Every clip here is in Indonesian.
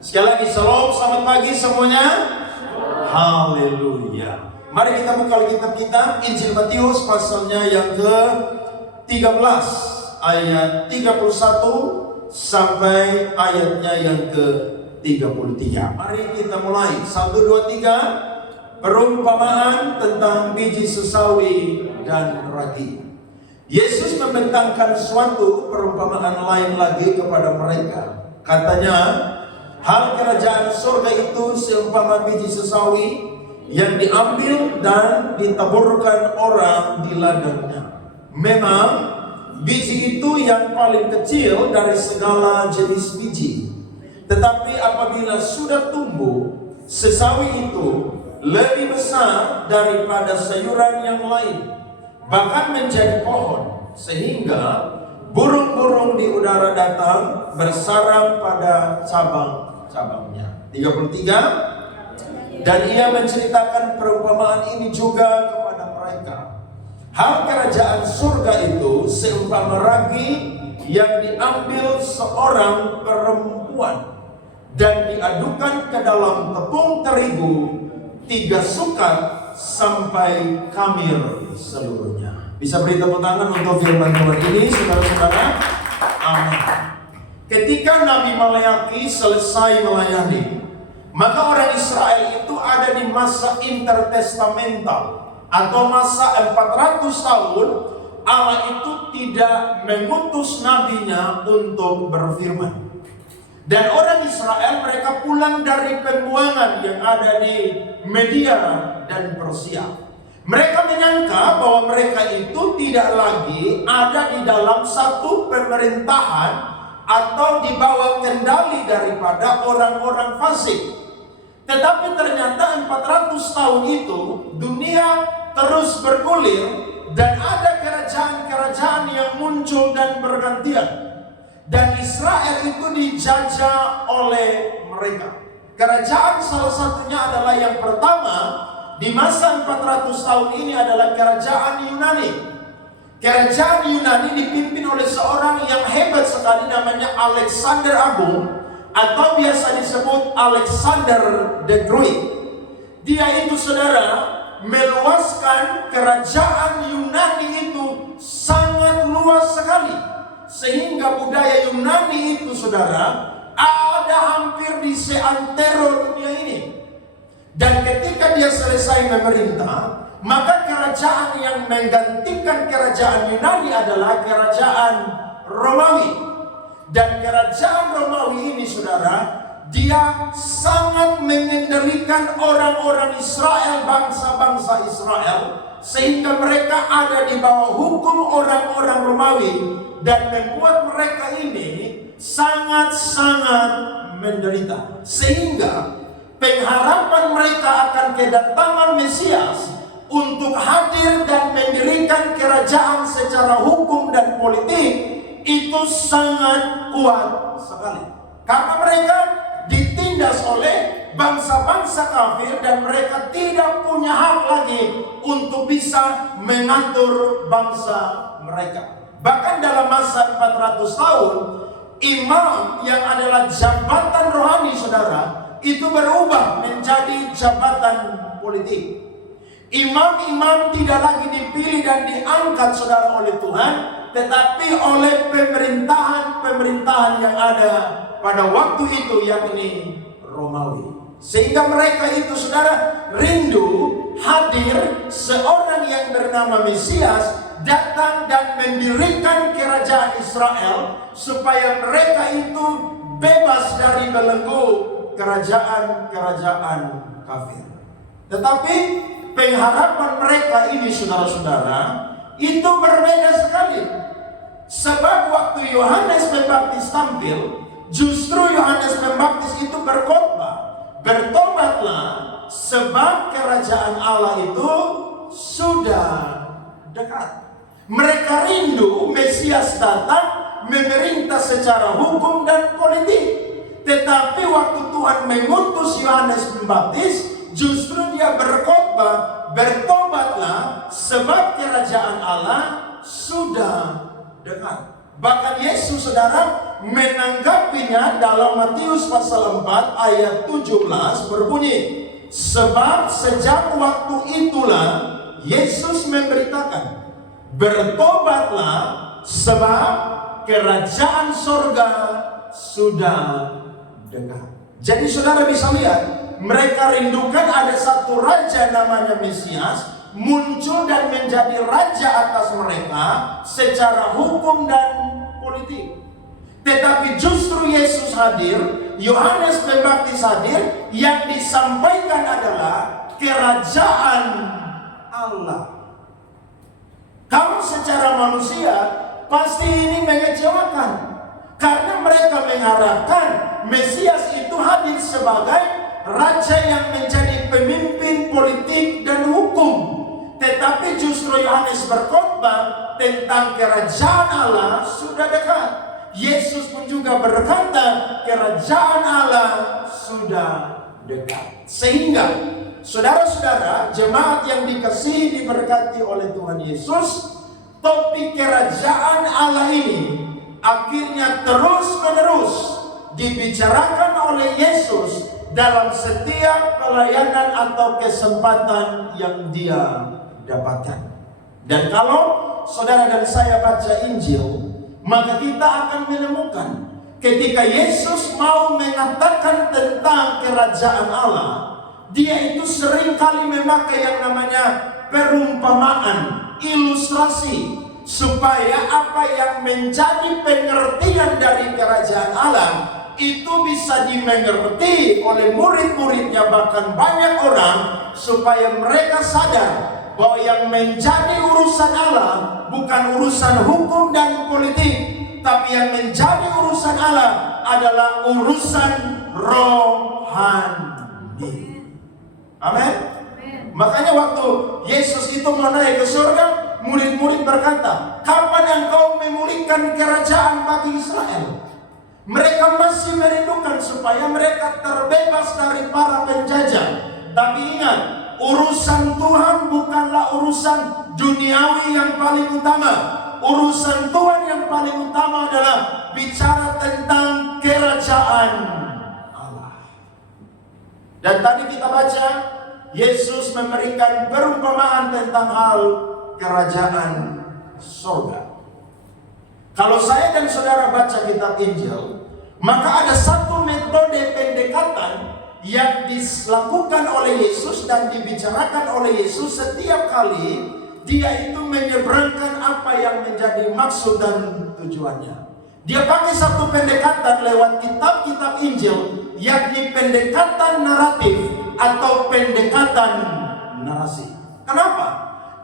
Sekali lagi, shalom, selamat pagi semuanya. Haleluya. Mari kita buka Alkitab kita, Injil Matius pasalnya yang ke-13 ayat 31 sampai ayatnya yang ke-33. Mari kita mulai. 1, 2, 3. Perumpamaan tentang biji sesawi dan ragi. Yesus membentangkan suatu perumpamaan lain lagi kepada mereka. Katanya, hal kerajaan surga itu seumpama biji sesawi yang diambil dan ditaburkan orang di ladangnya. Memang biji itu yang paling kecil dari segala jenis biji. Tetapi apabila sudah tumbuh, sesawi itu lebih besar daripada sayuran yang lain, bahkan menjadi pohon, sehingga burung-burung di udara datang bersarang pada cabangnya. 33. Dan ia menceritakan perumpamaan ini juga kepada mereka. Hal kerajaan surga itu seumpama ragi yang diambil seorang perempuan dan diadukan ke dalam tepung terigu 3 sukat sampai kamir seluruhnya. Bisa beri tepuk tangan untuk firman Tuhan ini, saudara-saudara. Amin. Ketika Nabi Maleakhi selesai melayani, maka orang Israel itu ada di masa intertestamental atau masa 400 tahun. Allah itu tidak mengutus nabinya untuk berfirman. Dan orang Israel mereka pulang dari pembuangan yang ada di Media dan Persia. Mereka menyangka bahwa mereka itu tidak lagi ada di dalam satu pemerintahan atau di bawah kendali daripada orang-orang fasik. Tetapi ternyata 400 tahun itu dunia terus bergulir dan ada kerajaan-kerajaan yang muncul dan bergantian. Dan Israel itu dijajah oleh mereka. Kerajaan salah satunya adalah yang pertama di masa 400 tahun ini adalah kerajaan Yunani. Kerajaan Yunani dipimpin oleh seorang yang hebat sekali, namanya Alexander Agung, atau biasa disebut Alexander the Great. Dia itu, saudara, meluaskan kerajaan Yunani itu sangat luas sekali, sehingga budaya Yunani itu, saudara, ada hampir di seantero dunia ini. Dan ketika dia selesai memerintah, maka kerajaan yang menggantikan kerajaan Yunani adalah kerajaan Romawi. Dan kerajaan Romawi ini, saudara, dia sangat mengendalikan orang-orang Israel, bangsa-bangsa Israel, sehingga mereka ada di bawah hukum orang-orang Romawi, dan membuat mereka ini sangat-sangat menderita. Sehingga pengharapan mereka akan kedatangan Mesias untuk hadir dan mendirikan kerajaan secara hukum dan politik itu sangat kuat sekali. Karena mereka ditindas oleh bangsa-bangsa kafir dan mereka tidak punya hak lagi untuk bisa mengatur bangsa mereka. Bahkan dalam masa 400 tahun, imam yang adalah jabatan rohani, saudara, itu berubah menjadi jabatan politik. Imam-imam tidak lagi dipilih dan diangkat, saudara, oleh Tuhan, tetapi oleh pemerintahan yang ada pada waktu itu, yakni Romawi. Sehingga mereka itu, saudara, rindu hadir seorang yang bernama Mesias datang dan mendirikan kerajaan Israel, supaya mereka itu bebas dari belenggu kerajaan-kerajaan kafir. Tetapi pengharapan mereka ini, saudara-saudara, itu berbeda sekali. Sebab waktu Yohanes Pembaptis tampil, justru Yohanes Pembaptis itu berkhotbah, bertobatlah sebab kerajaan Allah itu sudah dekat. Mereka rindu Mesias datang memerintah secara hukum dan politik. Tetapi waktu Tuhan mengutus Yohanes Pembaptis, justru dia berkhotbah, bertobatlah sebab kerajaan Allah sudah dekat. Bahkan Yesus, saudara, menanggapinya dalam Matius pasal 4 ayat 17 berbunyi, sebab sejak waktu itulah Yesus memberitakan, bertobatlah sebab kerajaan sorga sudah dekat. Jadi saudara bisa lihat, mereka rindukan ada satu raja namanya Mesias muncul dan menjadi raja atas mereka secara hukum dan politik. Tetapi justru Yesus hadir, Yohanes Pembaptis hadir, yang disampaikan adalah kerajaan Allah. Kalau secara manusia pasti ini mengecewakan, karena mereka mengharapkan Mesias itu hadir sebagai raja yang menjadi pemimpin politik dan hukum. Tetapi justru Yohanes berkhotbah tentang kerajaan Allah sudah dekat. Yesus pun juga berkata kerajaan Allah sudah dekat. Sehingga saudara-saudara jemaat yang dikasihi diberkati oleh Tuhan Yesus, topik kerajaan Allah ini akhirnya terus-menerus dibicarakan oleh Yesus dalam setiap pelayanan atau kesempatan yang dia dapatkan. Dan kalau saudara dan saya baca Injil, maka kita akan menemukan ketika Yesus mau mengatakan tentang kerajaan Allah, dia itu seringkali memakai yang namanya perumpamaan, ilustrasi, supaya apa yang menjadi pengertian dari kerajaan Allah itu bisa dimengerti oleh murid-muridnya, bahkan banyak orang, supaya mereka sadar bahwa yang menjadi urusan Allah bukan urusan hukum dan politik, tapi yang menjadi urusan Allah adalah urusan rohani. Amin. Makanya waktu Yesus itu mau naik ke surga, murid-murid berkata, kapan engkau memulihkan kerajaan bagi Israel? Mereka masih merindukan supaya mereka terbebas dari para penjajah. Tapi ingat, urusan Tuhan bukanlah urusan duniawi yang paling utama. Urusan Tuhan yang paling utama adalah bicara tentang kerajaan Allah. Dan tadi kita baca, Yesus memberikan perumpamaan tentang hal kerajaan surga. Kalau saya dan saudara baca kitab Injil, maka ada satu metode pendekatan yang dilakukan oleh Yesus dan dibicarakan oleh Yesus setiap kali dia itu menyeberangkan apa yang menjadi maksud dan tujuannya. Dia pakai satu pendekatan lewat kitab-kitab Injil, yakni pendekatan naratif atau pendekatan narasi. Kenapa?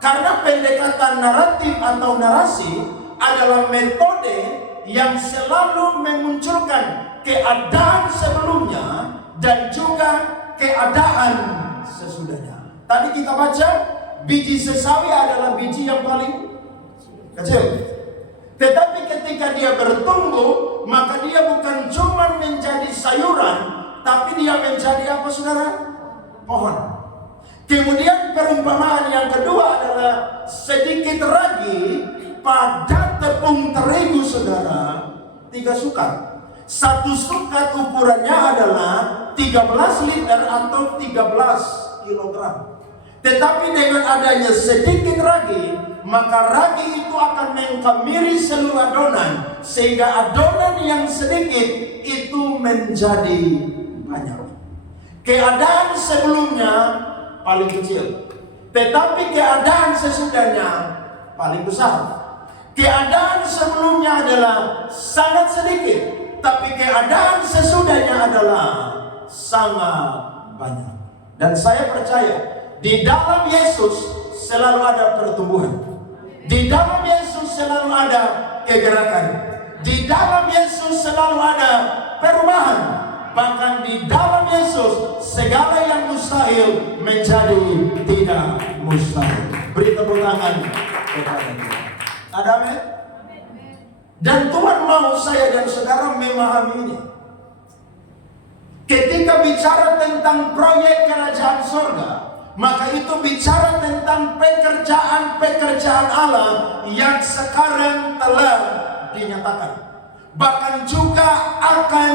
Karena pendekatan naratif atau narasi adalah metode yang selalu memunculkan keadaan sebelumnya dan juga keadaan sesudahnya. Tadi kita baca, biji sesawi adalah biji yang paling kecil. Tetapi ketika dia bertumbuh, maka dia bukan cuma menjadi sayuran, tapi dia menjadi apa saudara? Pohon. Kemudian perumpamaan yang kedua adalah sedikit ragi pada tepung terigu saudara, 3 sukat. 1 sukat ukurannya adalah 13 liter atau 13 kilogram. Tetapi dengan adanya sedikit ragi, maka ragi itu akan mengkamiri seluruh adonan, sehingga adonan yang sedikit itu menjadi banyak. Keadaan sebelumnya paling kecil, tetapi keadaan sesudahnya paling besar. Keadaan sebelumnya adalah sangat sedikit, tapi keadaan sesudahnya adalah sangat banyak. Dan saya percaya di dalam Yesus selalu ada pertumbuhan. Di dalam Yesus selalu ada kegerakan. Di dalam Yesus selalu ada perubahan. Bahkan di dalam Yesus segala yang mustahil menjadi tidak mustahil. Beri tepuk tangan kepada Tuhan. Ada amin? Dan Tuhan mau saya dan saudara memahami ini. Ketika bicara tentang proyek kerajaan surga, maka itu bicara tentang pekerjaan-pekerjaan Allah yang sekarang telah dinyatakan. bahkan juga akan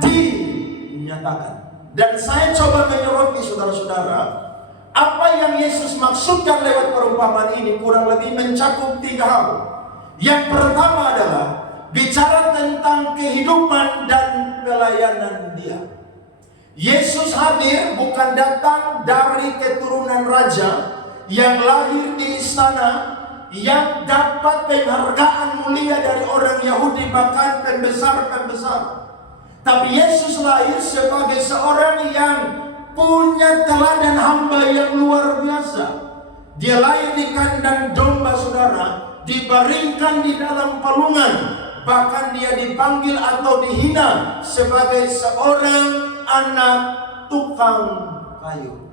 dinyatakan. Dan saya coba menyoroti saudara-saudara, apa yang Yesus maksudkan lewat perumpamaan ini kurang lebih mencakup 3 hal. Yang pertama adalah bicara tentang kehidupan dan pelayanan Dia. Yesus hadir bukan datang dari keturunan raja yang lahir di istana, yang dapat penghargaan mulia dari orang Yahudi, bahkan pembesar-pembesar. Tapi Yesus lahir sebagai seorang yang punya teladan hamba yang luar biasa. Dia lahir di kandang domba, saudara, dibaringkan di dalam palungan, bahkan dia dipanggil atau dihina sebagai seorang anak tukang kayu.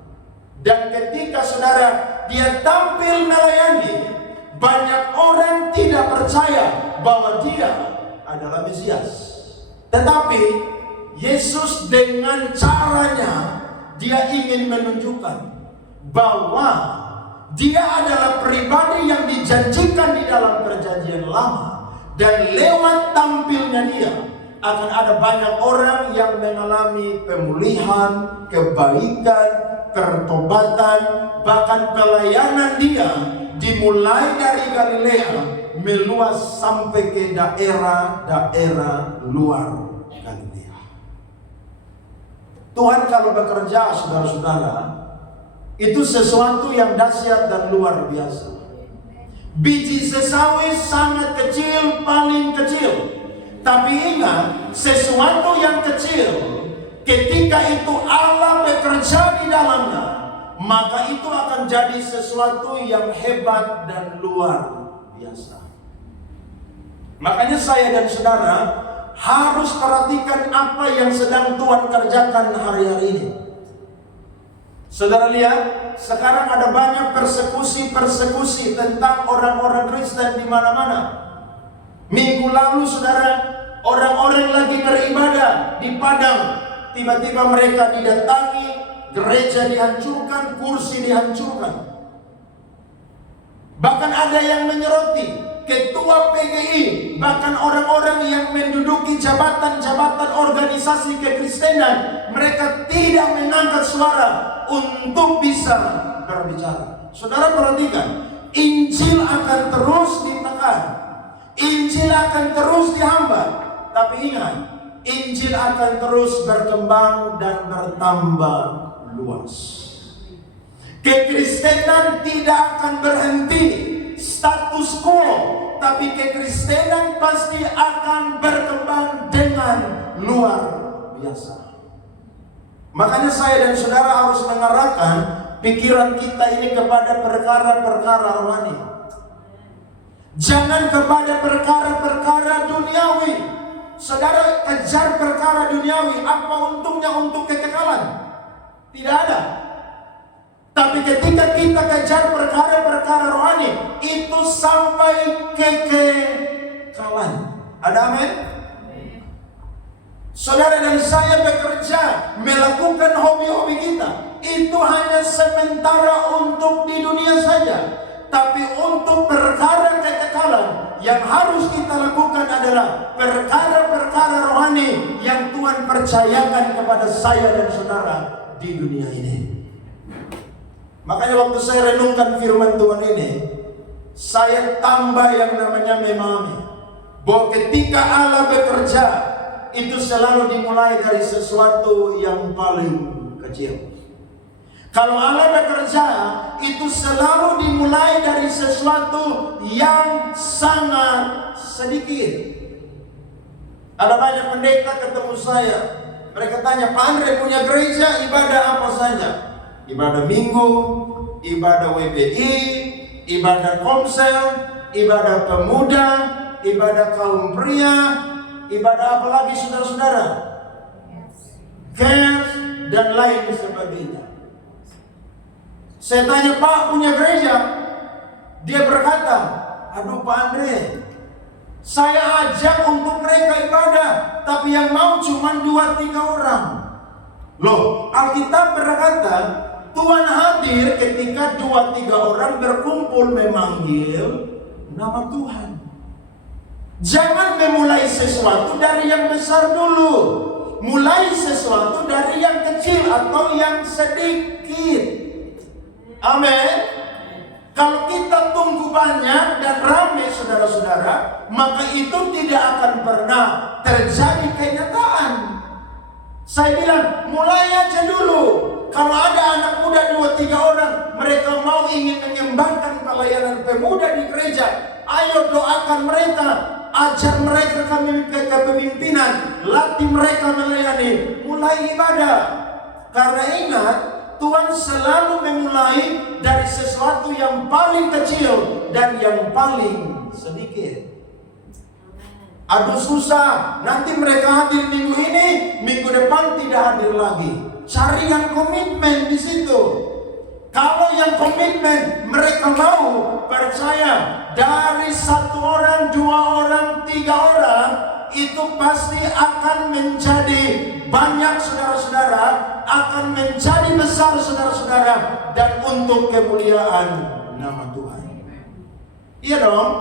Dan ketika saudara dia tampil melayani, banyak orang tidak percaya bahwa dia adalah Mesias. Tetapi Yesus dengan caranya dia ingin menunjukkan bahwa dia adalah pribadi yang dijanjikan di dalam perjanjian lama. Dan lewat tampilnya dia akan ada banyak orang yang mengalami pemulihan, kebaikan, pertobatan, bahkan pelayanan dia dimulai dari Galilea meluas sampai ke daerah-daerah luar Galilea. Tuhan kalau bekerja, saudara-saudara, itu sesuatu yang dahsyat dan luar biasa. Biji sesawi sangat kecil, paling kecil. Tapi ingat, sesuatu yang kecil, ketika itu Allah bekerja di dalamnya, maka itu akan jadi sesuatu yang hebat dan luar biasa. Makanya saya dan saudara harus perhatikan apa yang sedang Tuhan kerjakan hari-hari ini. Saudara lihat, sekarang ada banyak persekusi tentang orang-orang Kristen di mana-mana. Minggu lalu saudara, orang-orang lagi beribadah di Padang, tiba-tiba mereka didatangi, gereja dihancurkan, kursi dihancurkan. Bahkan ada yang menyoroti ketua PGI, bahkan orang-orang yang menduduki jabatan-jabatan organisasi kekristenan, mereka tidak mengangkat suara untuk bisa berbicara. Saudara perhatikan, Injil akan terus ditekan, Injil akan terus dihambat. Tapi ingat, Injil akan terus berkembang dan bertambah luas. Kekristenan tidak akan berhenti status quo, tapi kekristenan pasti akan berkembang dengan luar biasa. Makanya saya dan saudara harus mengarahkan pikiran kita ini kepada perkara-perkara rohani. Jangan kepada perkara-perkara duniawi. Saudara kejar perkara duniawi, apa untungnya untuk kekekalan? Tidak ada. Tapi ketika kita kejar perkara-perkara rohani, itu sampai kekekalan. Ada amin? Saudara dan saya bekerja, melakukan hobi-hobi kita, itu hanya sementara untuk di dunia saja. Tapi untuk perkara kekekalan yang harus kita lakukan adalah perkara-perkara rohani yang Tuhan percayakan kepada saya dan saudara di dunia ini. Makanya waktu saya renungkan firman Tuhan ini, saya tambah yang namanya memahami bahwa ketika Allah bekerja, itu selalu dimulai dari sesuatu yang paling kecil. Kalau Allah bekerja, itu selalu dimulai dari sesuatu yang sangat sedikit. Ada banyak pendeta ketemu saya, mereka tanya, Pak Andre punya gereja ibadah apa saja? Ibadah minggu, ibadah WBI, ibadah komsel, ibadah pemuda, ibadah kaum pria, ibadah apa lagi saudara-saudara? Care dan lain sebagainya. Saya tanya, Pak punya gereja? Dia berkata, aduh Pak Andre, saya ajak untuk mereka ibadah, tapi yang mau cuma 2-3 orang. Loh, Alkitab berkata, Tuhan hadir ketika 2-3 orang berkumpul memanggil nama Tuhan. Jangan memulai sesuatu dari yang besar dulu. Mulai sesuatu dari yang kecil atau yang sedikit. Amin. Kalau kita tunggu banyak dan ramai saudara-saudara, maka itu tidak akan pernah terjadi kenyataan. Saya bilang, mulai aja dulu. Kalau ada anak muda 2-3 orang, mereka mau ingin mengembangkan pelayanan pemuda di gereja, ayo doakan mereka, ajar mereka kepemimpinan, latih mereka melayani, mulai ibadah. Karena ingat, Tuhan selalu memulai dari sesuatu yang paling kecil dan yang paling sedikit. Aduh susah, nanti mereka hadir minggu ini, minggu depan tidak hadir lagi. Cari yang komitmen di situ. Kalau yang komitmen, mereka mau percaya dari 1 orang, 2 orang, 3 orang, itu pasti akan menjadi banyak saudara-saudara, akan menjadi besar saudara-saudara, dan untuk kemuliaan nama Tuhan. Iya dong.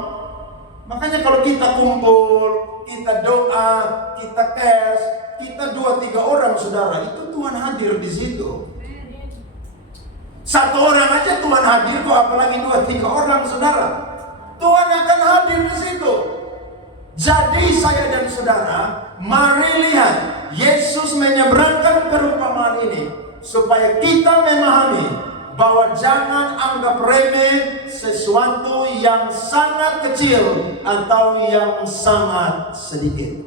Makanya kalau kita kumpul, kita doa, kita cash, kita 2-3 orang saudara, itu Tuhan hadir di situ. 1 orang aja Tuhan hadir kok, apalagi 2-3 orang saudara. Tuhan akan hadir di situ. Jadi saya dan saudara, mari lihat Yesus menyeberangkan perumpamaan ini supaya kita memahami bahwa jangan anggap remeh sesuatu yang sangat kecil atau yang sangat sedikit.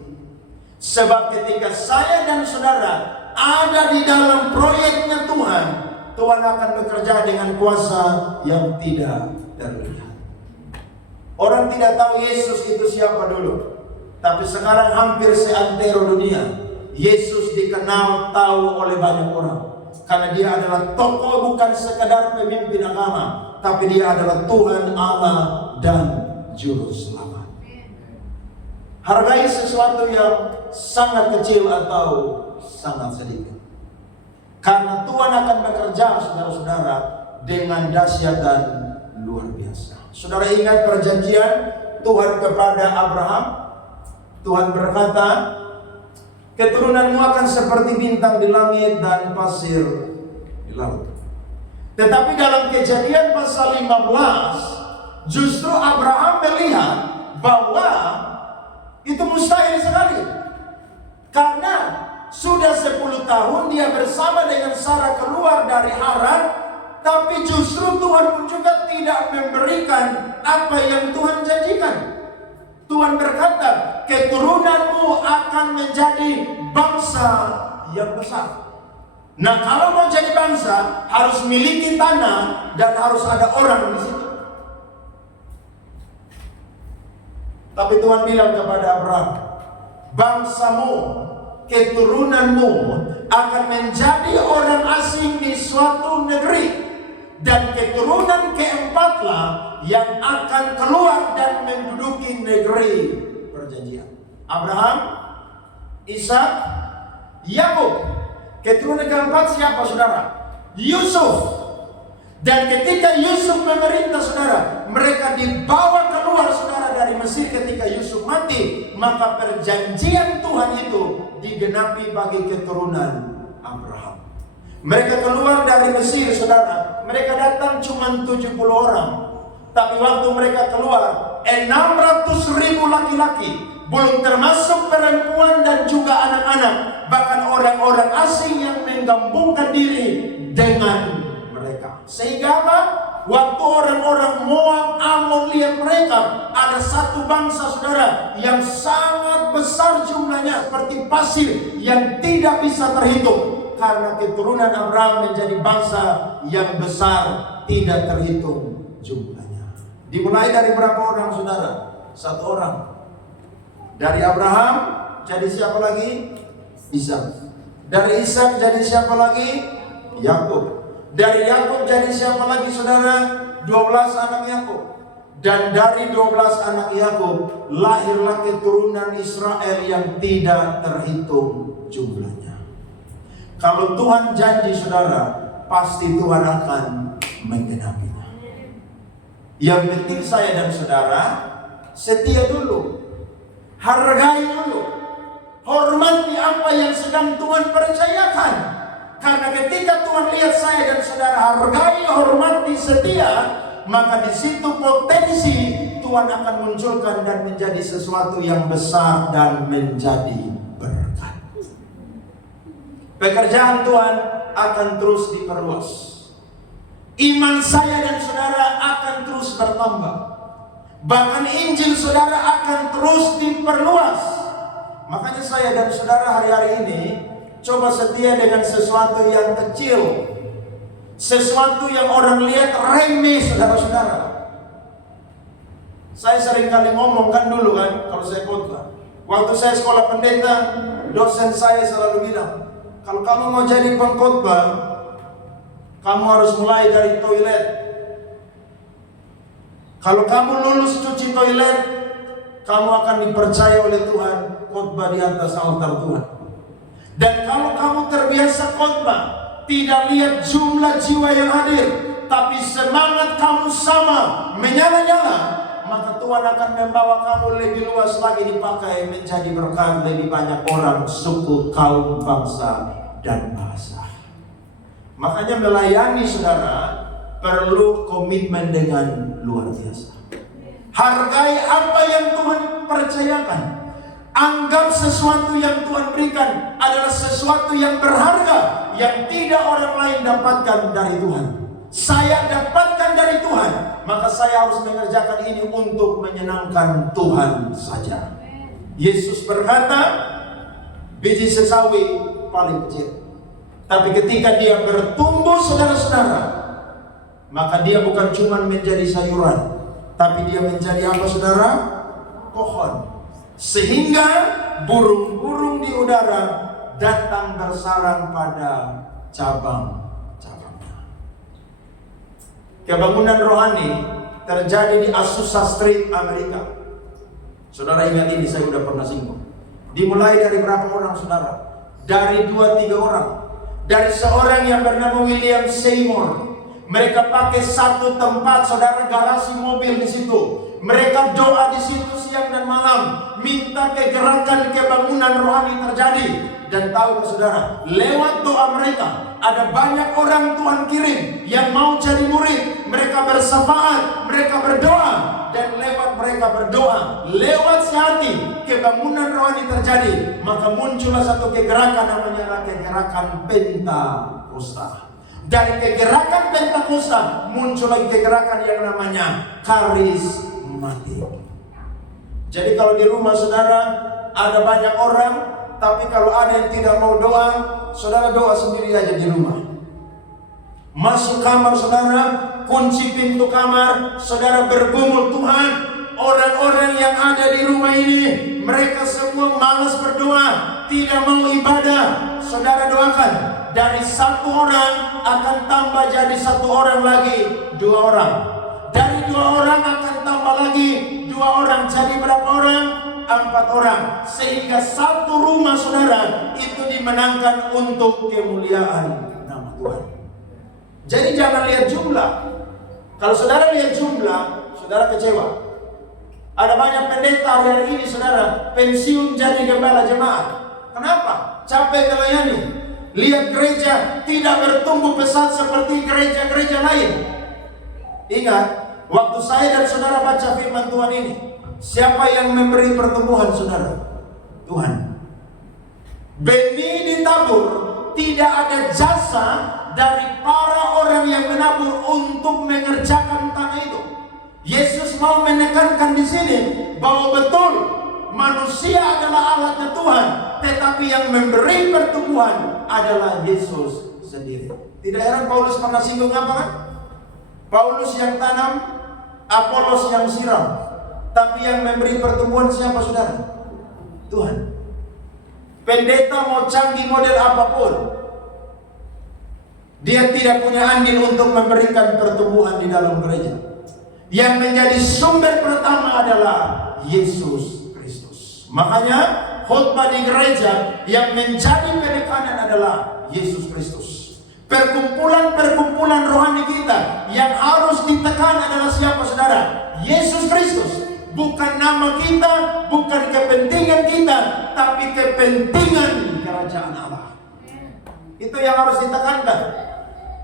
Sebab ketika saya dan saudara ada di dalam proyeknya Tuhan, Tuhan akan bekerja dengan kuasa yang tidak terlihat. Orang tidak tahu Yesus itu siapa dulu, tapi sekarang hampir seantero dunia Yesus dikenal tahu oleh banyak orang. Karena dia adalah tokoh, bukan sekadar pemimpin agama, tapi dia adalah Tuhan Allah dan Juru Selamat. Hargai sesuatu yang sangat kecil atau sangat sedikit, karena Tuhan akan bekerja saudara-saudara dengan dahsyat dan luar biasa. Saudara ingat perjanjian Tuhan kepada Abraham? Tuhan berkata, keturunanmu akan seperti bintang di langit dan pasir di laut. Tetapi dalam Kejadian pasal 15, justru Abraham melihat bahwa itu mustahil sekali. Karena sudah 10 tahun dia bersama dengan Sarah keluar dari Haran, tapi justru Tuhan pun juga tidak memberikan apa yang Tuhan janjikan. Tuhan berkata, keturunanmu akan menjadi bangsa yang besar. Nah, kalau mau jadi bangsa, harus miliki tanah dan harus ada orang di situ. Tapi Tuhan bilang kepada Abraham, bangsamu, keturunanmu akan menjadi orang asing di suatu negeri, dan keturunan keempatlah yang akan keluar dan menduduki negeri perjanjian. Abraham, Ishak, Yakub. Keturunan keempat siapa saudara? Yusuf. Dan ketika Yusuf memerintah saudara, mereka dibawa keluar saudara dari Mesir ketika Yusuf mati, maka perjanjian Tuhan itu digenapi bagi keturunan Abraham. Mereka keluar dari Mesir saudara, mereka datang cuma 70 orang. Tapi waktu mereka keluar, 600.000 laki-laki, belum termasuk perempuan dan juga anak-anak, bahkan orang-orang asing yang menggabungkan diri dengan mereka. Sehingga apa? Waktu orang-orang Moab, Amon lihat mereka, ada satu bangsa saudara yang sangat besar jumlahnya, seperti pasir yang tidak bisa terhitung. Karena keturunan Abraham menjadi bangsa yang besar, tidak terhitung jumlahnya. Dimulai dari berapa orang saudara? 1 orang. Dari Abraham jadi siapa lagi? Ishak. Dari Ishak jadi siapa lagi? Yakub. Dari Yakub jadi siapa lagi saudara? 12 anak Yakub. Dan dari 12 anak Yakub lahirlah keturunan Israel yang tidak terhitung jumlahnya. Kalau Tuhan janji saudara, pasti Tuhan akan menggenapinya. Yang penting saya dan saudara setia dulu. Hargai dulu. Hormati apa yang sedang Tuhan percayakan. Karena ketika Tuhan lihat saya dan saudara hargai, hormati, setia, maka di situ potensi Tuhan akan munculkan dan menjadi sesuatu yang besar dan menjadi berkat. Pekerjaan Tuhan akan terus diperluas. Iman saya dan saudara akan terus bertambah. Bahkan Injil saudara akan terus diperluas. Makanya saya dan saudara hari-hari ini coba setia dengan sesuatu yang kecil, sesuatu yang orang lihat remeh, saudara-saudara. Saya sering kali ngomong kan dulu kan, kalau saya khotbah. Waktu saya sekolah pendeta, dosen saya selalu bilang, kalau kamu mau jadi pengkhotbah, kamu harus mulai dari toilet. Kalau kamu lulus cuci toilet, kamu akan dipercaya oleh Tuhan khotbah di atas altar Tuhan. Dan kalau kamu terbiasa khotbah, tidak lihat jumlah jiwa yang hadir, tapi semangat kamu sama, menyala-nyala, maka Tuhan akan membawa kamu lebih luas lagi dipakai menjadi berkat lebih banyak orang, suku, kaum, bangsa, dan bahasa. Makanya melayani saudara perlu komitmen dengan luar biasa. Hargai apa yang Tuhan percayakan. Anggap sesuatu yang Tuhan berikan adalah sesuatu yang berharga, yang tidak orang lain dapatkan dari Tuhan. Saya dapatkan dari Tuhan, maka saya harus mengerjakan ini untuk menyenangkan Tuhan saja. Yesus berkata, biji sesawi paling kecil, tapi ketika dia bertumbuh saudara-saudara, maka dia bukan cuma menjadi sayuran, tapi dia menjadi apa saudara? Pohon. Sehingga burung-burung di udara datang bersarang pada cabang-cabangnya. Kebangunan rohani terjadi di Azusa Street, Amerika. Saudara ingat ini, saya sudah pernah singgung. Dimulai dari berapa orang saudara? Dari 2-3 orang. Dari seorang yang bernama William Seymour. Mereka pakai satu tempat saudara, garasi mobil di situ. Mereka doa di situ siang dan malam, minta kegerakan kebangunan rohani terjadi. Dan tahu saudara, lewat doa mereka ada banyak orang Tuhan kirim yang mau jadi murid. Mereka bersyafaat, mereka berdoa, dan lewat mereka berdoa, lewat sehati kebangunan rohani terjadi. Maka muncullah satu kegerakan namanya kegerakan Pentakosta. Dari kegerakan Pentakosta muncul lagi kegerakan yang namanya karismatik. Jadi kalau di rumah saudara ada banyak orang, tapi kalau ada yang tidak mau doa, saudara doa sendiri aja di rumah. Masuk kamar saudara, kunci pintu kamar, saudara bergumul, Tuhan, orang-orang yang ada di rumah ini, mereka semua malas berdoa, tidak mau ibadah. Saudara doakan, dari satu orang akan tambah jadi satu orang lagi, 2 orang. Dari 2 orang akan tambah lagi 2 orang, jadi berapa orang? 4 orang. Sehingga satu rumah saudara itu dimenangkan untuk kemuliaan nama Tuhan. Jadi jangan lihat jumlah. Kalau saudara lihat jumlah, saudara kecewa. Ada banyak pendeta hari ini saudara pensiun jadi gembala jemaat. Kenapa? Capek melayani. Lihat gereja tidak bertumbuh pesat seperti gereja-gereja lain. Ingat, waktu saya dan saudara baca firman Tuhan ini, siapa yang memberi pertumbuhan saudara? Tuhan. Benih ditabur, tidak ada jasa dari para orang yang menabur untuk mengerjakan tanah itu. Yesus mau menekankan di sini bahwa betul manusia adalah alatnya Tuhan, tetapi yang memberi pertumbuhan adalah Yesus sendiri. Tidak heran Paulus pernah singgung apa kan? Paulus yang tanam, Apolos yang siram, tapi yang memberi pertumbuhan siapa saudara? Tuhan. Pendeta mau canggih model apapun, dia tidak punya andil untuk memberikan pertumbuhan di dalam gereja. Yang menjadi sumber pertama adalah Yesus Kristus. Makanya khotbah di gereja yang menjadi penekanan adalah Yesus Kristus. Perkumpulan-perkumpulan rohani kita yang harus ditekan adalah siapa saudara? Yesus Kristus. bukan nama kita, bukan kepentingan kita, tapi kepentingan kerajaan Allah. Itu yang harus ditekankan.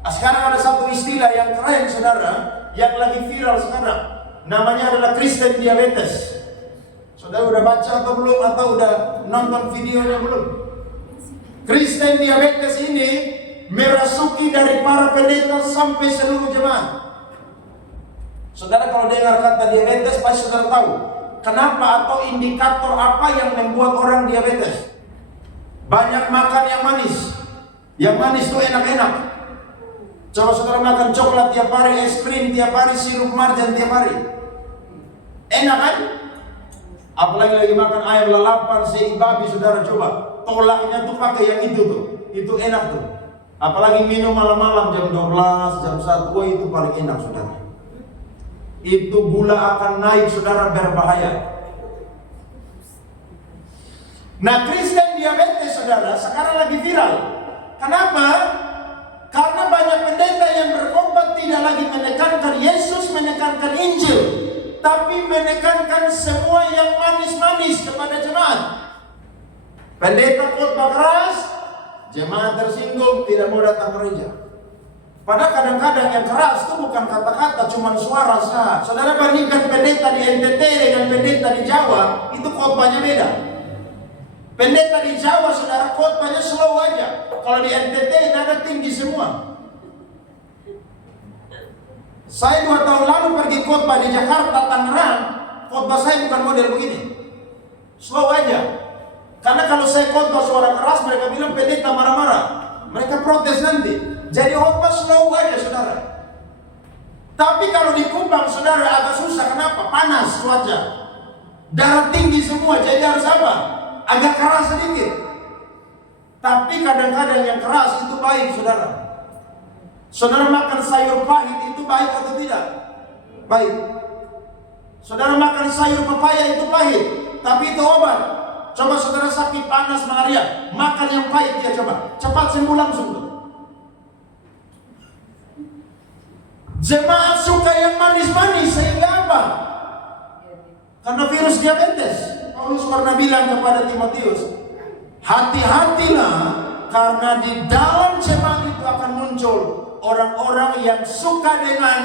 Sekarang ada satu istilah yang keren saudara, yang lagi viral sekarang. Namanya adalah Kristen diabetes. Saudara udah baca atau belum? Atau udah nonton videonya belum? Kristen diabetes ini merasuki dari para pendeta sampai seluruh jemaat. Saudara kalau dengar kata diabetes pasti saudara tahu kenapa atau indikator apa yang membuat orang diabetes. Banyak makan yang manis. Yang manis itu enak-enak. Coba saudara makan coklat tiap hari, es krim tiap hari, sirup marjan tiap hari. Enak kan? Apalagi lagi makan ayam lalapan, sei babi, saudara coba. Tolaknya tuh pakai yang itu tuh. Itu enak tuh. Apalagi minum malam-malam jam 12, jam 1, wah itu paling enak saudara. Itu gula akan naik saudara, berbahaya. Nah Kristen diabetes saudara sekarang lagi viral. Kenapa? Karena banyak pendeta yang berkhotbah tidak lagi menekankan Yesus, menekankan Injil, tapi menekankan semua yang manis-manis kepada jemaat. Pendeta khotbah keras, jemaat tersinggung, tidak mau datang gereja. Padahal kadang-kadang yang keras itu bukan kata-kata, cuma suara sah. Saudara bandingkan pendeta di NTT dengan pendeta di Jawa, itu khotbahnya beda. Pendeta di Jawa saudara khotbahnya slow aja. Kalau di NTT nada tinggi semua. Saya 2 tahun lalu pergi khotbah di Jakarta, Tangerang. Khotbah saya bukan model begini, slow aja. Karena kalau saya khotbah suara keras, mereka bilang pendeta marah-marah. Mereka protes nanti. Jadi khotbah slow aja saudara. Tapi kalau di Kupang saudara agak susah. Kenapa? Panas cuaca, darah tinggi semua. Jadi harus apa? Agak keras sedikit. Tapi kadang-kadang yang keras itu baik saudara. Saudara makan sayur pahit itu baik atau tidak? Baik. Saudara makan sayur pepaya itu pahit, tapi itu obat. Coba saudara sakit panas malaria, makan yang pahit dia coba, cepat sembuh langsung. Jemaat suka yang manis-manis sehingga apa? Karena virus diabetes. Paulus pernah bilang kepada Timotius, hati-hatilah karena di dalam jemaat itu akan muncul orang-orang yang suka dengan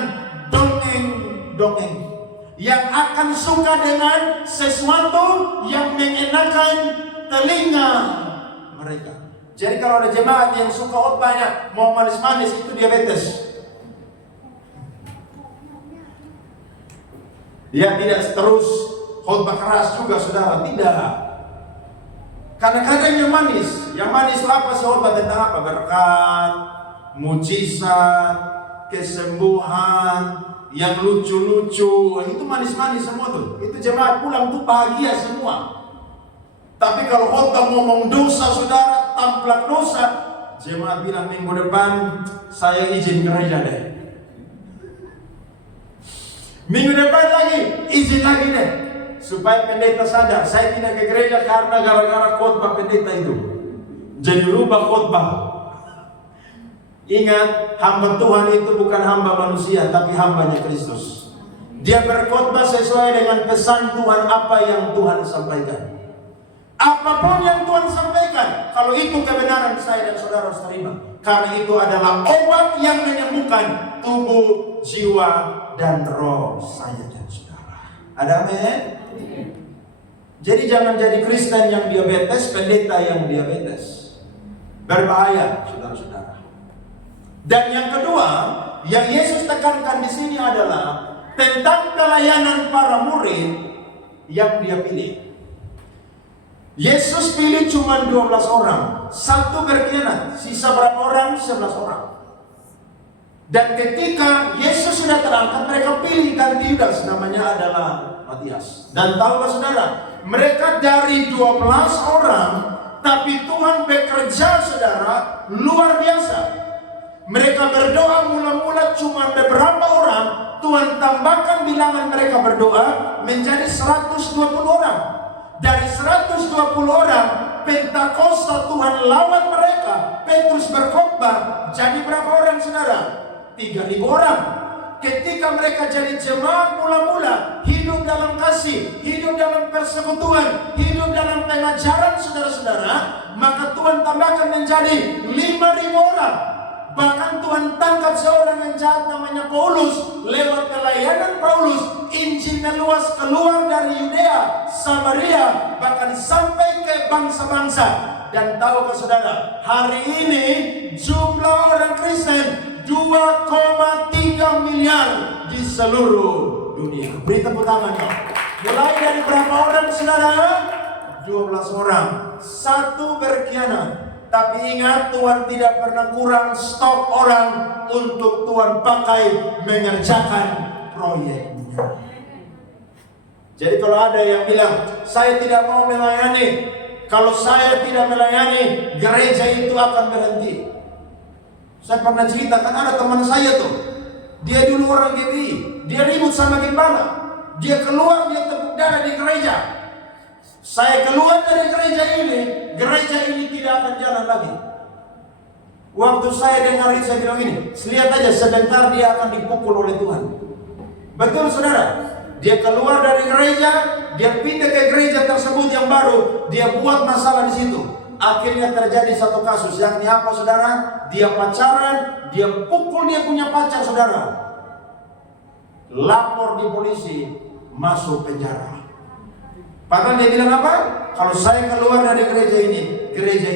dongeng-dongeng, yang akan suka dengan sesuatu yang mengenakan telinga mereka. Jadi kalau ada jemaat yang suka khotbahnya mau manis-manis, itu diabetes. Ya tidak terus khotbah keras juga saudara, tidak. Kadang-kadang yang manis itu apa sih? Khotbah tentang apa? Berkat, mujizat, kesembuhan, yang lucu-lucu, itu manis-manis semua tuh. Itu jemaat pulang tuh bahagia semua. Tapi kalau khotbah ngomong dosa saudara, tamplak dosa, jemaat bilang minggu depan saya izin gereja deh. Minggu depan lagi izin lagi deh, supaya pendeta sadar saya tidak ke gereja karena gara-gara khotbah pendeta itu. Jadi rubah khotbah. Ingat, hamba Tuhan itu bukan hamba manusia, tapi hambanya Kristus. Dia berkhotbah sesuai dengan pesan Tuhan, apa yang Tuhan sampaikan. Apapun yang Tuhan sampaikan, kalau itu kebenaran, saya dan saudara harus terima. Karena itu adalah obat yang menyembuhkan tubuh, jiwa, dan roh saya dan saudara. Ada amin? Jadi jangan jadi Kristen yang diabetes, pendeta yang diabetes. Berbahaya, saudara-saudara. Dan yang kedua, yang Yesus tekankan di sini adalah tentang pelayanan para murid yang dia pilih. Yesus pilih cuma 12 orang, satu berkhianat, sisa berapa orang? 11 orang. Dan ketika Yesus sudah terangkat, mereka pilih ganti Yudas, namanya adalah Matias. Dan tahukah saudara, mereka dari 12 orang, tapi Tuhan bekerja saudara luar biasa. Mereka berdoa mula-mula cuma beberapa orang, Tuhan tambahkan bilangan mereka berdoa menjadi 120 orang. Dari 120 orang, Pentakosta Tuhan lawan mereka. Petrus berkhotbah, jadi berapa orang saudara? 3.000 orang. ketika mereka jadi jemaat mula-mula, hidup dalam kasih, hidup dalam persekutuan, hidup dalam pengajaran saudara-saudara, maka Tuhan tambahkan menjadi 5.000 orang. Bahkan Tuhan tangkap seorang yang jahat namanya Paulus. Lewat pelayanan Paulus, Injil meluas keluar dari Yudea, Samaria, bahkan sampai ke bangsa-bangsa. Dan tahukah saudara, hari ini jumlah orang Kristen 2,3 miliar di seluruh dunia. Beri tepuk tangan dong. Mulai dari berapa orang saudara? 12 orang. Satu berkhianat. Tapi ingat, Tuhan tidak pernah kurang stok orang untuk Tuhan pakai mengerjakan proyeknya. Jadi kalau ada yang bilang, saya tidak mau melayani, kalau saya tidak melayani, gereja itu akan berhenti. Saya pernah ceritakan, ada teman saya tuh, dia dulu orang GBI, dia ribut sama gembala, dia keluar, dia tepuk dada di gereja. Saya keluar dari gereja ini tidak akan jalan lagi. Waktu saya dengar itu, saya bilang ini, lihat aja sebentar dia akan dipukul oleh Tuhan. Betul saudara? Dia keluar dari gereja, dia pindah ke gereja tersebut yang baru, dia buat masalah di situ. Akhirnya terjadi satu kasus, yakni apa saudara? Dia pacaran, dia pukul dia punya pacar saudara. Lapor di polisi, masuk penjara. Padahal dia bilang apa? Kalau saya keluar dari gereja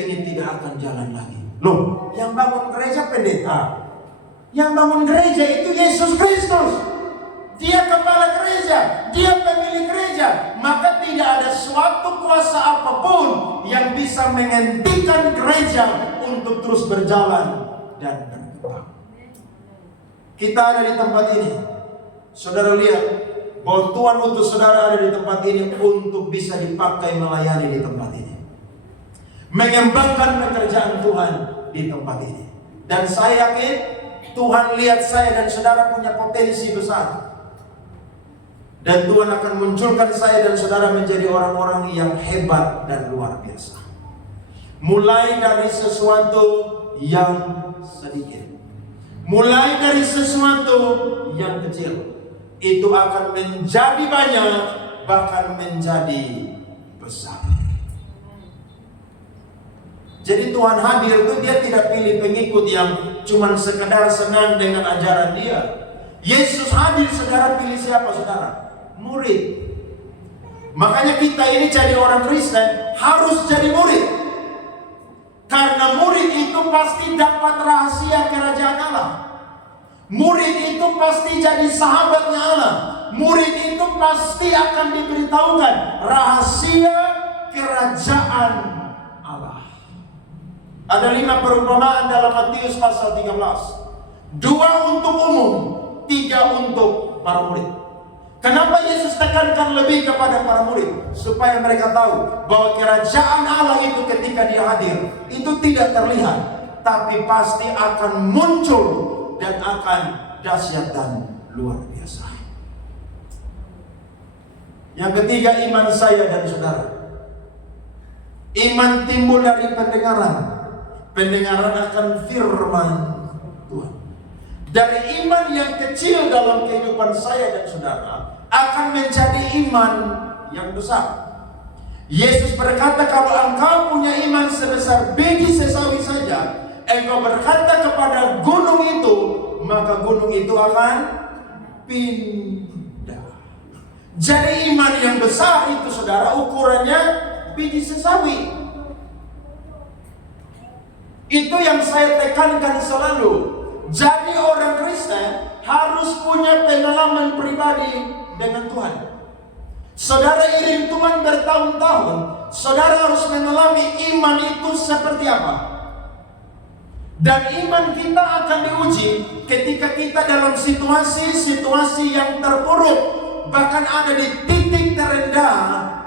ini tidak akan jalan lagi. Loh, yang bangun gereja pendeta. Yang bangun gereja itu Yesus Kristus. Dia kepala gereja, dia pemilik gereja. Maka tidak ada suatu kuasa apapun yang bisa menghentikan gereja untuk terus berjalan dan berkembang. Kita ada di tempat ini. Saudara lihat bahwa Tuhan utus saudara ada di tempat ini untuk bisa dipakai melayani di tempat ini, mengembangkan pekerjaan Tuhan di tempat ini. Dan saya yakin Tuhan lihat saya dan saudara punya potensi besar, dan Tuhan akan munculkan saya dan saudara menjadi orang-orang yang hebat dan luar biasa. Mulai dari sesuatu yang sedikit, mulai dari sesuatu yang kecil, itu akan menjadi banyak, bahkan menjadi besar. Jadi Tuhan hadir itu dia tidak pilih pengikut yang cuma sekedar senang dengan ajaran dia. Yesus hadir, saudara pilih siapa saudara? Murid. Makanya kita ini jadi orang Kristen harus jadi murid. Karena murid itu pasti dapat rahasia kerajaan Allah. Murid itu pasti jadi sahabatnya Allah. Murid itu pasti akan diberitahukan rahasia kerajaan Allah. Ada 5 perumpamaan dalam Matius pasal 13. 2 untuk umum, 3 untuk para murid. Kenapa Yesus tekankan lebih kepada para murid? Supaya mereka tahu bahwa kerajaan Allah itu ketika dia hadir, itu tidak terlihat, tapi pasti akan muncul dan akan dahsyat dan luar biasa. Yang ketiga, iman saya dan saudara. Iman timbul dari pendengaran. Pendengaran akan firman Tuhan. Dari iman yang kecil dalam kehidupan saya dan saudara akan menjadi iman yang besar. Yesus berkata, kalau engkau punya iman sebesar biji sesawi saja, engkau berkata kepada gunung itu, maka gunung itu akan pindah. Jadi iman yang besar itu saudara ukurannya biji sesawi. Itu yang saya tekankan selalu. Jadi orang Kristen harus punya pengalaman pribadi dengan Tuhan. Saudara iring Tuhan bertahun-tahun, saudara harus mengalami iman itu seperti apa. Dan iman kita akan diuji ketika kita dalam situasi-situasi yang terpuruk, bahkan ada di titik terendah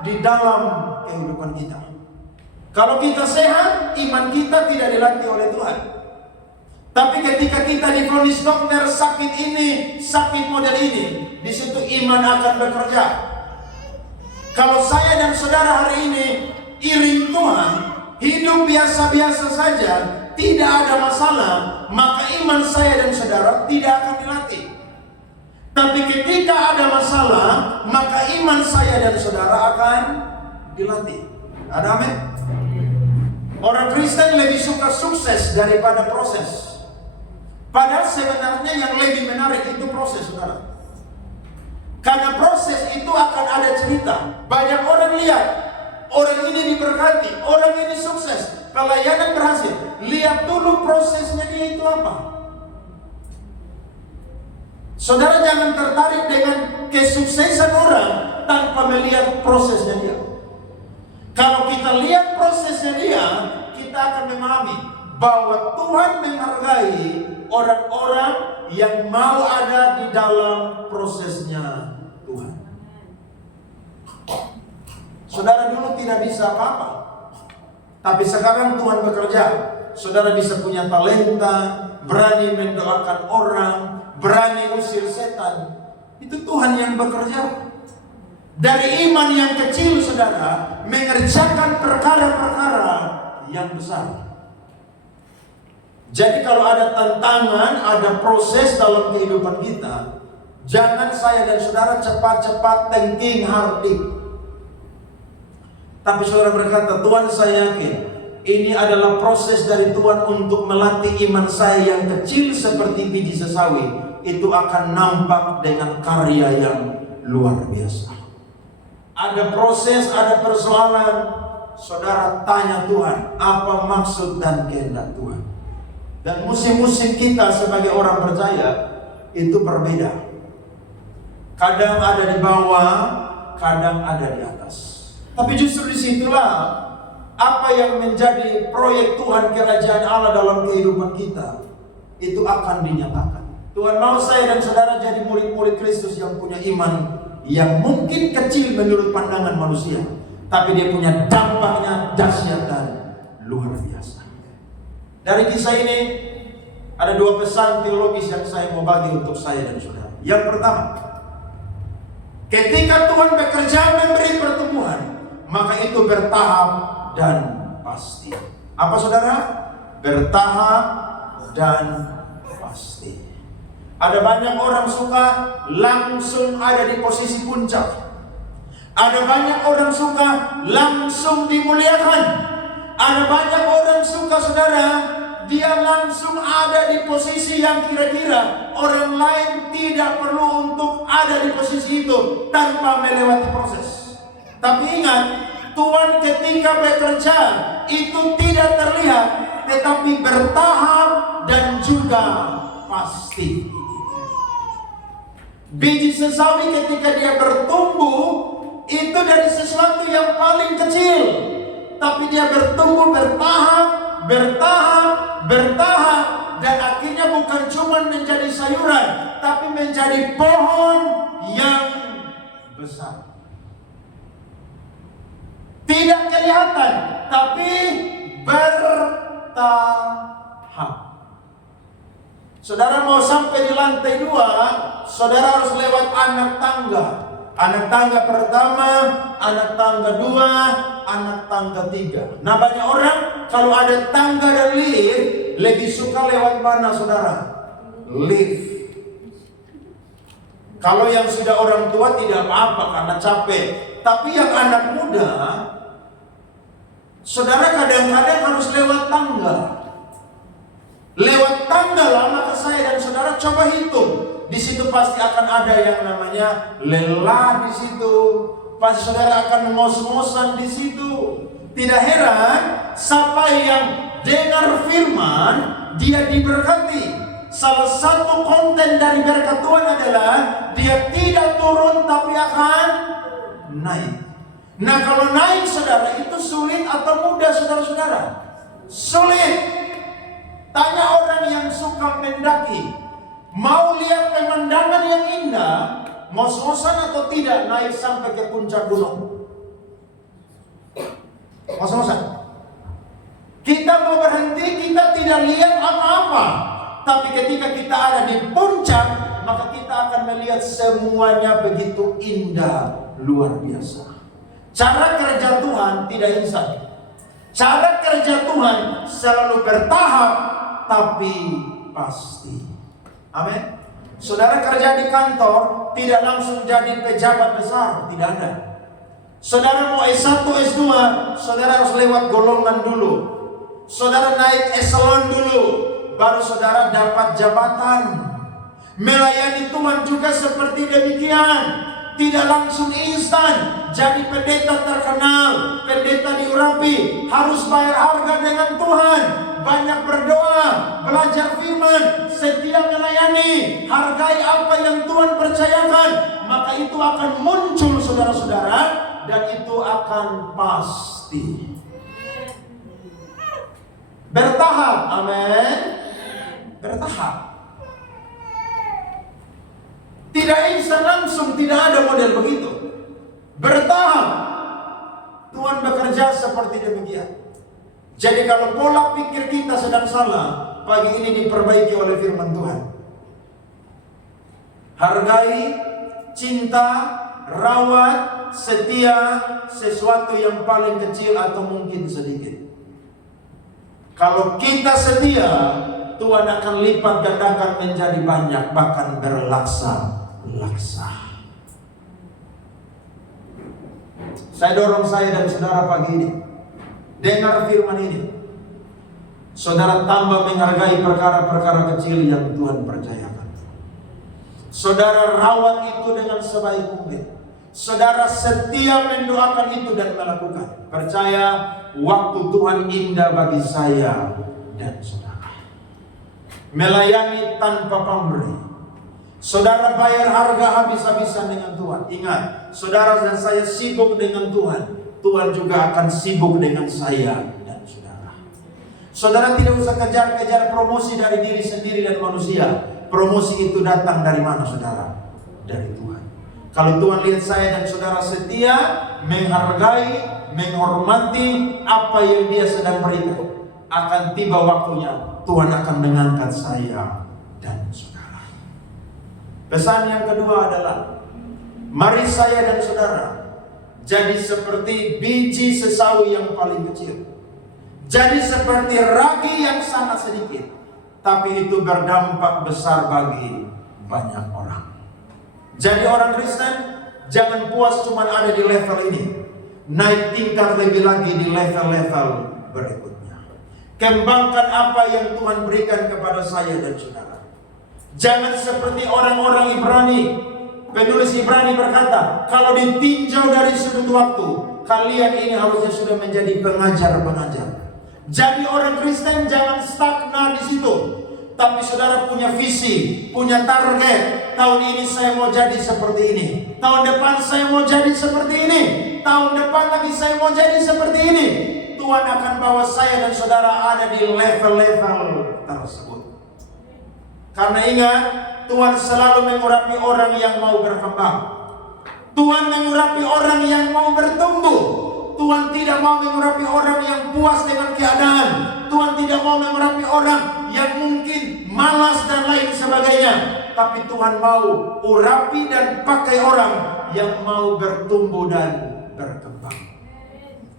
di dalam kehidupan kita. Kalau kita sehat, iman kita tidak dilatih oleh Tuhan. Tapi ketika kita divonis dokter sakit ini, sakit model ini, di situ iman akan bekerja. Kalau saya dan saudara hari ini iring Tuhan, hidup biasa-biasa saja, tidak ada masalah, maka iman saya dan saudara tidak akan dilatih. Tapi ketika ada masalah, maka iman saya dan saudara akan dilatih. Ada amin? Orang Kristen lebih suka sukses daripada proses. Padahal sebenarnya yang lebih menarik itu proses, saudara. Karena proses itu akan ada cerita. Banyak orang lihat, orang ini diberkati, orang ini sukses, pelayanan berhasil. Lihat dulu prosesnya dia itu apa. Saudara jangan tertarik dengan kesuksesan orang tanpa melihat prosesnya dia. Kalau kita lihat prosesnya dia, kita akan memahami bahwa Tuhan menghargai orang-orang yang mau ada di dalam prosesnya Tuhan. Saudara dulu tidak bisa apa-apa, tapi sekarang Tuhan bekerja. Saudara bisa punya talenta, berani mendoakan orang, berani usir setan. Itu Tuhan yang bekerja. Dari iman yang kecil, saudara, mengerjakan perkara-perkara yang besar. Jadi kalau ada tantangan, ada proses dalam kehidupan kita, jangan saya dan saudara cepat-cepat thinking hardik. Tapi saudara berkata, Tuhan saya yakin ini adalah proses dari Tuhan untuk melatih iman saya yang kecil seperti biji sesawi. Itu akan nampak dengan karya yang luar biasa. Ada proses, ada persoalan. Saudara tanya Tuhan, apa maksud dan kehendak Tuhan? Dan musim-musim kita sebagai orang percaya itu berbeda. Kadang ada di bawah, kadang ada di atas. Tapi justru disitulah apa yang menjadi proyek Tuhan kerajaan Allah dalam kehidupan kita itu akan dinyatakan. Tuhan mau saya dan saudara jadi murid-murid Kristus yang punya iman yang mungkin kecil menurut pandangan manusia, tapi dia punya dampaknya dahsyat dan luar biasa. Dari kisah ini ada dua pesan teologis yang saya mau bagi untuk saya dan saudara. Yang pertama, ketika Tuhan bekerja memberi pertumbuhan, maka itu bertahap dan pasti. Apa saudara? Bertahap dan pasti. Ada banyak orang suka langsung ada di posisi puncak. Ada banyak orang suka langsung dimuliakan. Ada banyak orang suka, saudara, dia langsung ada di posisi yang kira-kira orang lain tidak perlu untuk ada di posisi itu tanpa melewati proses. Tapi ingat, Tuhan ketika bekerja itu tidak terlihat, tetapi bertahap dan juga pasti. Biji sesawi ketika dia bertumbuh itu dari sesuatu yang paling kecil, tapi dia bertumbuh bertahap, dan akhirnya bukan cuma menjadi sayuran, tapi menjadi pohon yang besar. Tidak kelihatan, tapi bertahap. Saudara mau sampai di lantai 2, saudara harus lewat anak tangga. Anak tangga pertama, anak tangga 2, anak tangga 3. Nah banyak orang kalau ada tangga dan lift, lebih suka lewat mana saudara? Lift. Kalau yang sudah orang tua tidak apa-apa karena capek. Tapi yang anak muda, saudara kadang-kadang harus lewat tangga. Lewat tangga lah, maka saya dan saudara coba hitung. Di situ pasti akan ada yang namanya lelah di situ. Pasti saudara akan ngos-ngosan di situ. Tidak heran, siapa yang dengar firman, dia diberkati. Salah satu konten dari berkat Tuhan adalah dia tidak turun tapi akan naik. Nah kalau naik saudara itu sulit atau mudah saudara-saudara? Sulit. Tanya orang yang suka mendaki, mau lihat pemandangan yang indah, ngos-ngosan atau tidak naik sampai ke puncak gunung? Ngos-ngosan. Kita mau berhenti, kita tidak lihat apa-apa. Tapi ketika kita ada di puncak, maka kita akan melihat semuanya begitu indah, luar biasa. Cara kerja Tuhan tidak instan. Cara kerja Tuhan selalu bertahap, tapi pasti. Amin. Saudara kerja di kantor, tidak langsung jadi pejabat besar, tidak ada. Saudara mau S1, S2, saudara harus lewat golongan dulu. Saudara naik eselon dulu, baru saudara dapat jabatan. Melayani Tuhan juga seperti demikian. Tidak langsung instan jadi pendeta terkenal, pendeta diurapi, harus bayar harga dengan Tuhan, banyak berdoa, belajar firman, setia melayani, hargai apa yang Tuhan percayakan, maka itu akan muncul saudara-saudara, dan itu akan pasti. Bertahap, amin. Bertahap. Tidak instan langsung, tidak ada model begitu. Bertahap. Tuhan bekerja seperti demikian. Jadi kalau pola pikir kita sedang salah, pagi ini diperbaiki oleh firman Tuhan. Hargai, cinta, rawat, setia sesuatu yang paling kecil atau mungkin sedikit. Kalau kita setia, Tuhan akan lipat gandakan menjadi banyak, bahkan berlaksa-laksa. Saya dorong saya dan saudara pagi ini, dengar firman ini. Saudara tambah menghargai perkara-perkara kecil yang Tuhan percayakan. Saudara rawat itu dengan sebaik mungkin. Saudara setia mendoakan itu dan melakukan. Percaya waktu Tuhan indah bagi saya dan saudara. Melayani tanpa pamrih. Saudara bayar harga habis-habisan dengan Tuhan. Ingat, saudara dan saya sibuk dengan Tuhan. Tuhan juga akan sibuk dengan saya dan saudara. Saudara tidak usah kejar-kejar promosi dari diri sendiri dan manusia. Promosi itu datang dari mana saudara? Dari Tuhan. Kalau Tuhan lihat saya dan saudara setia, menghargai, menghormati apa yang Dia sedang berikan, akan tiba waktunya Tuhan akan mengangkat saya dan saudara. Pesan yang kedua adalah, mari saya dan saudara jadi seperti biji sesawi yang paling kecil. Jadi seperti ragi yang sangat sedikit, tapi itu berdampak besar bagi banyak orang. Jadi orang Kristen jangan puas cuma ada di level ini. Naik tingkat lebih lagi di level-level berikutnya. Kembangkan apa yang Tuhan berikan kepada saya dan saudara. Jangan seperti orang-orang Ibrani. Penulis Ibrani berkata, kalau ditinjau dari sudut waktu, kalian ini harusnya sudah menjadi pengajar-pengajar. Jadi orang Kristen jangan stagnan di situ. Tapi saudara punya visi, punya target. Tahun ini saya mau jadi seperti ini. Tahun depan saya mau jadi seperti ini. Tahun depan lagi saya mau jadi seperti ini. Tuhan akan bawa saya dan saudara ada di level-level tersebut. Karena ingat, Tuhan selalu mengurapi orang yang mau berkembang. Tuhan mengurapi orang yang mau bertumbuh. Tuhan tidak mau mengurapi orang yang puas dengan keadaan. Tuhan tidak mau mengurapi orang yang mungkin malas dan lain sebagainya. Tapi Tuhan mau urapi dan pakai orang yang mau bertumbuh dan berkembang.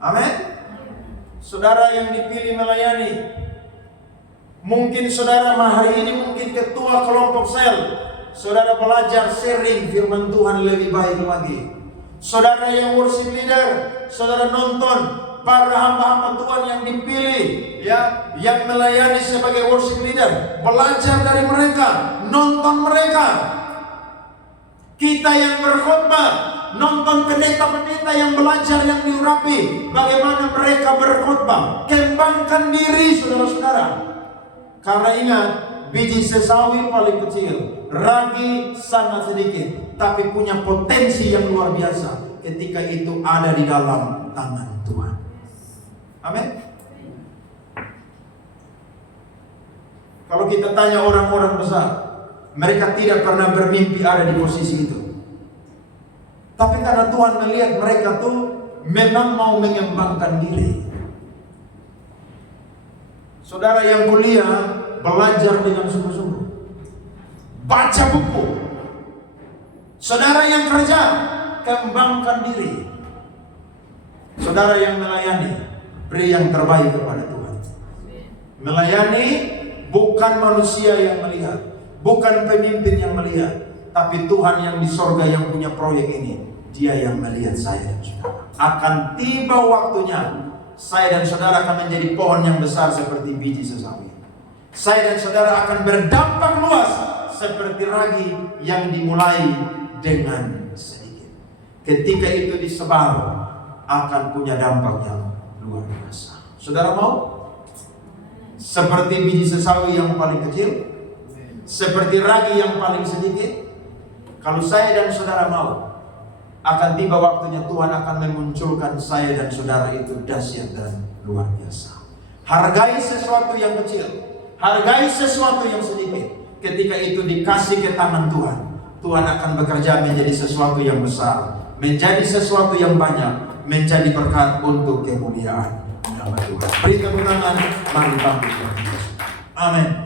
Amin. Saudara yang dipilih melayani, mungkin saudara hari ini mungkin ketua kelompok sel. Saudara belajar sharing firman Tuhan lebih baik lagi. Saudara yang worship leader, saudara nonton para hamba-hamba Tuhan yang dipilih, ya, yang melayani sebagai worship leader. Belajar dari mereka, nonton mereka. Kita yang berkhotbah, nonton pendeta-pendeta yang belajar, yang diurapi, bagaimana mereka berkhotbah. Kembangkan diri saudara-saudara. Karena ingat, biji sesawi paling kecil, ragi sangat sedikit, tapi punya potensi yang luar biasa ketika itu ada di dalam tangan Tuhan. Amin. Kalau kita tanya orang-orang besar, mereka tidak pernah bermimpi ada di posisi itu. Tapi karena Tuhan melihat mereka tuh memang mau mengembangkan diri. Saudara yang kuliah, belajar dengan sungguh-sungguh. Baca buku. Saudara yang kerja, kembangkan diri. Saudara yang melayani, beri yang terbaik kepada Tuhan. Melayani bukan manusia yang melihat, Bukan pemimpin yang melihat, tapi Tuhan yang di sorga yang punya proyek ini. Dia yang melihat saya dan saudara. Akan tiba waktunya, saya dan saudara akan menjadi pohon yang besar seperti biji sesawi. Saya dan saudara akan berdampak luas seperti ragi yang dimulai dengan sedikit. Ketika itu disebar, akan punya dampak yang luar biasa. Saudara mau? Seperti biji sesawi yang paling kecil, seperti ragi yang paling sedikit. Kalau saya dan saudara mau, akan tiba waktunya Tuhan akan memunculkan saya dan saudara itu dahsyat dan luar biasa. Hargai sesuatu yang kecil, hargai sesuatu yang sedikit. Ketika itu dikasih ke tangan Tuhan, Tuhan akan bekerja menjadi sesuatu yang besar, menjadi sesuatu yang banyak, menjadi berkat untuk kemuliaan nama Tuhan. Beri tepuk tangan, mari bangkit. Amin.